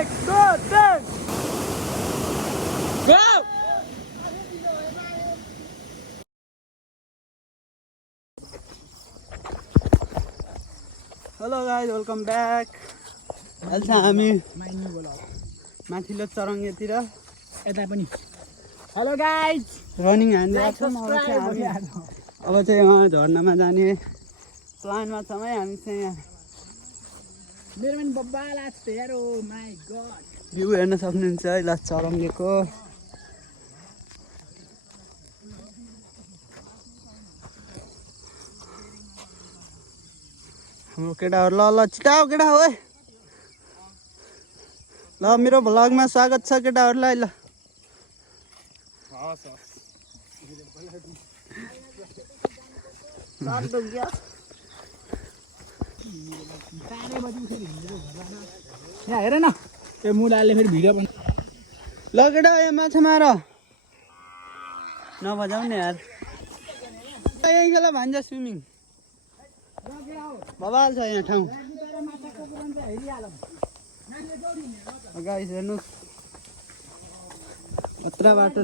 Hello guys welcome back. अहिले चाहिँ हामी माथिल्लो चरङ्गेतिर यता पनि हेलो गाइज रनिङ हान्दिरहेको छौँ। अब चाहिँ यहाँ झर्नामा जाने प्लानमा छौँ है हामी चाहिँ। यहाँ मेरो पनि बब्बा लाग्छ यार। ओ माई गॉड भ्यू हेर्न सक्नुहुन्छ है ल चरङ्गेको। हाम्रो केटाहरू ल छिटा हो केटा हो है। ल मेरो भ्लगमा स्वागत छ केटाहरूलाई। ल यहाँ हेर न त्यो मुलाले फेरि भिडियो बना। ल केटा यहाँ माछा मार नबजाऊ नि यार। यही खेला भान्जा स्विमिङ बबाल छ यहाँ ठाउँ। गाइस हेर्नुहोस् अत्र बाटो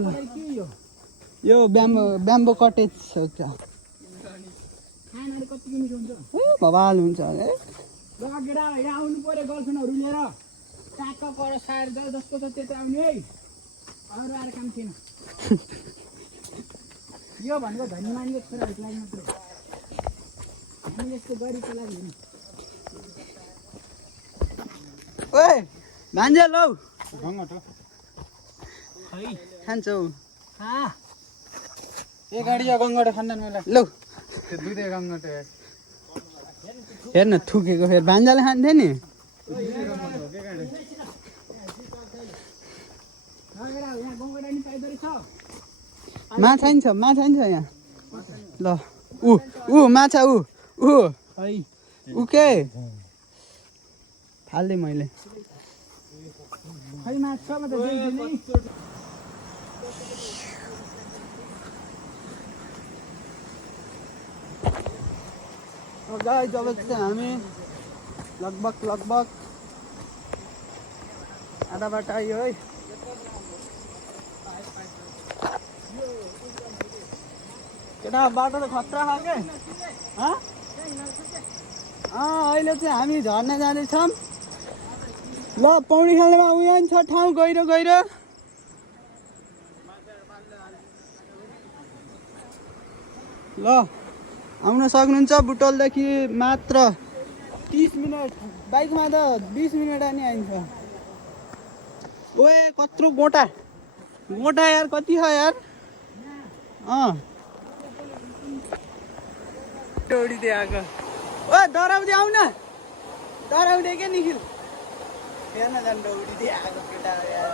यो ब्याम्बो कटेज छ क्या। बबाल हुन्छ है। आउनु पर्यो गर्लफ्रेन्डहरू लिएर काँक पर सार जस्तो छ त्यता आउने है। अरू आएर काम थिएन यो भनेको धनी मानिको छोराहरूको लागि मात्रै। हामी यस्तो गरिबको लागि होइन। ओए भान्जा लौ गङ्गट हो खै खान्छौ। ए गाडी गङ्गट खान्दैन मलाई। लौ त्यो दुधे गङ्गट हेर्न थुकेको फेरि भान्जाले खान्थ्यो नि। माछा नि छ यहाँ। ल ऊ माछा ऊ के फाल्दै मैले। खै माछा म त देख्दिनँ। गाइस अब चाहिँ हामी लगभग आधा बाटो आयो है। केटा बाटो त खतरा खाके। अहिले चाहिँ हामी झर्ना जाँदैछौँ। ल पौडी खेल्नेमा उयो नि छ ठाउँ गहिरो गहिरो। ल आउन सक्नुहुन्छ। बुटोलदेखि मात्र 30 मिनट बाइकमा त 20 मिनट नि आइन्छ। ओए कत्रो गोटा यार कति छ यार। दौडी आएको ओ डराउँदै आउ न डराउँदै के निखिल हेर्न जान दौडी आएको केटा यार।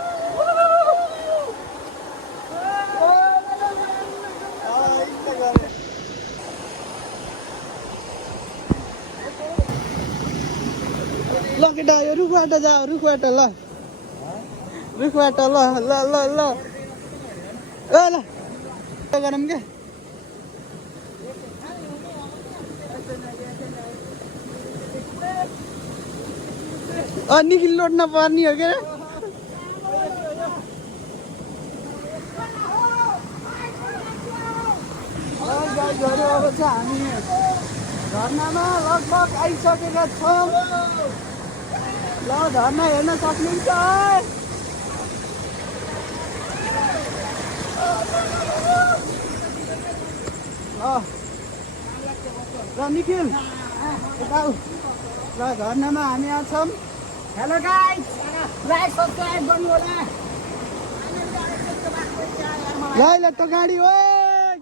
ल केटा यो रुखबाट जा रुखबाट ल रुखबाट ल ल ल ल ल गरौँ क्या। निखिल लोड्न पर्ने हो क्या। अब चाहिँ हामी झर्नामा लगभग आइसकेका छौँ। ल झर्ना हेर्न सक्नुहुन्छ है। ल निखिल ल झर्नामा हामी यहाँ छौँ। हेलो गाइस लाइक सब्स्क्राइब गर्नु होला। ल त गाडी ओ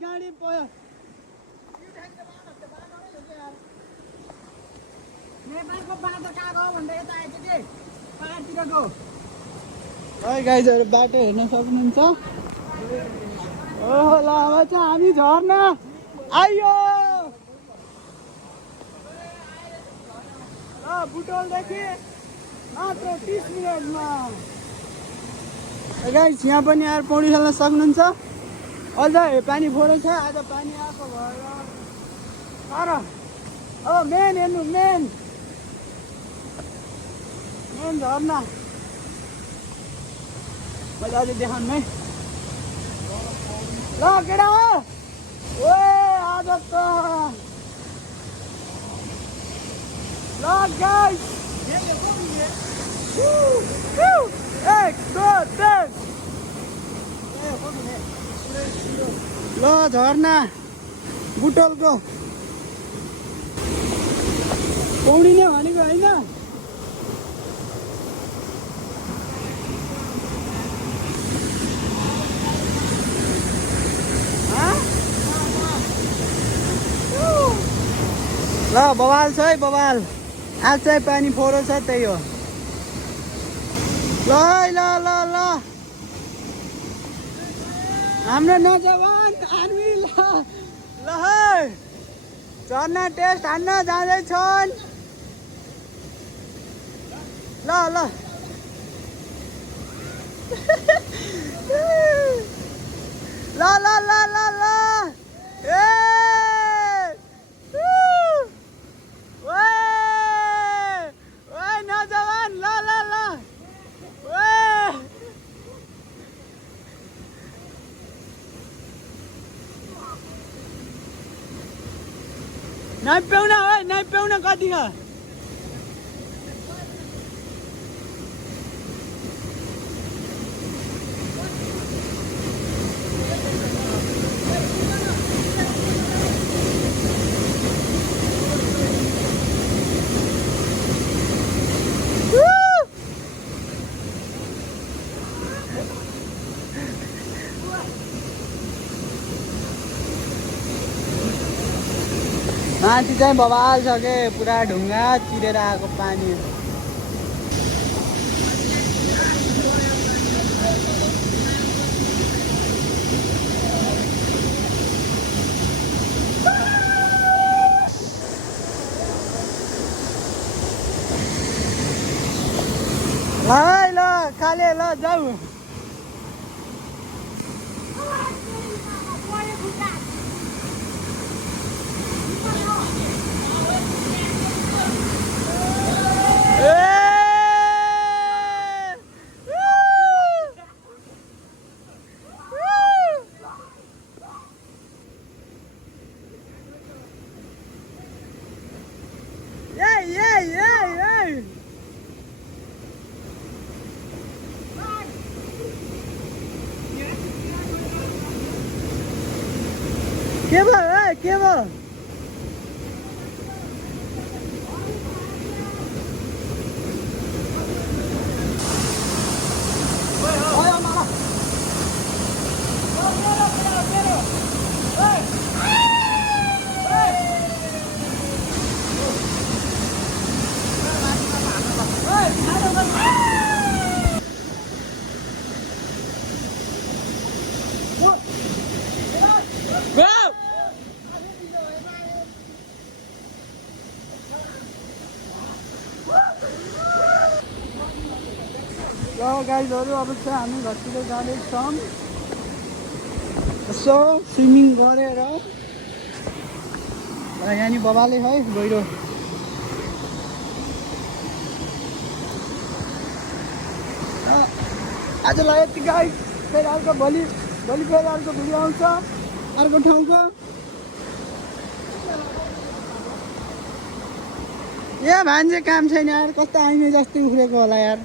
गाडी पयो। नेपालको बाटो कहाँ गयो भन्दा यता आएछ कि पाहाडतिरको। है गाइजहरू बाटो हेर्न सक्नुहुन्छ। ओहो ल अब चाहिँ हामी झर्ना आइयो। ल बुटोलदेखि मात्र 30 मिनटमा। गाइस यहाँ पनि आएर पौडी खेल्न सक्नुहुन्छ। अझ पानी फोहोर छ आज पानी आएको भएर। तर अब मेन हेर्नु मेन झर्ना मैले अझै देखाउनु है ल केटा हो ओए आज त ल गाइस 1 2 3 ल झरना बुटोलको पौडी नै भनेको होइन ल बवाल छ है बवाल आज चाहिँ पानी फोरो छ त्यही हो ल ल ल ल हाम्रो नौजवान आर्मी ल ल है झर्ना टेस्ट हान्न जाँदैछन् ल ल ल ल ल ल ल ए ओए नौजवान ल ल ल नाप्याउन है नाप्याउन कति छ माथि चाहिँ बवाल छ के पुरा ढुङ्गा चिरेर आएको पानी ल ल काले ल जाऊ के भयो के भयो ल गाइजहरू अब चाहिँ हामी घरतिर जाँदैछौँ यसो स्विमिङ गरेर यहाँनिर बबाले है गहिरो आजलाई यति गाइस फेरि अर्को भोलि फेरि अर्को भिडियो आउँछ अर्को ठाउँको ए भान्जे काम छैन यार कस्तो आइमे जस्तै उफ्रेको होला यार